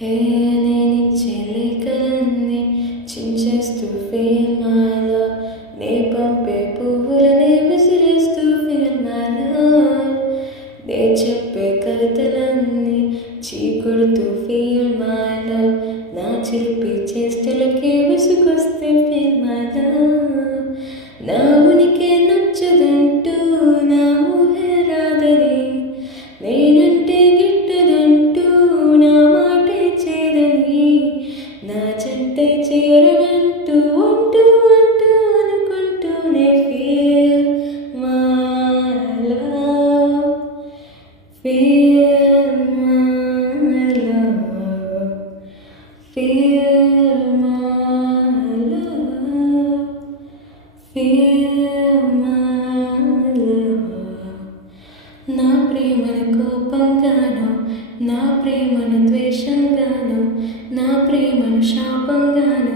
Hey నేనిచ్చే లేఖలన్నీ చించేస్తూ feel my love, నే పంపే పువ్వులని విసిరేస్తూ feel my love, నే చెప్పే కవితలన్నీ చీకొడుతూ ఫీల్ మై లవ్, నా చిలిపి చేష్టలకి విసుగొస్తే ఫీల్ మై లవ్, నా ఉనికి నచ్చదంటూ నా ఊహే రాదని, నేనంటే గిట్టదంటూ నా మాటే చేదని, నా చెంటే చేరనంటూ అంటూ అంటూ అనుకుంటూనే feel my love, feel my love, feel my love, feel my love. నా ప్రేమను కోపంగాను, నా ప్రేమను ద్వేషంగాను, నా ప్రేమను శాపంగాను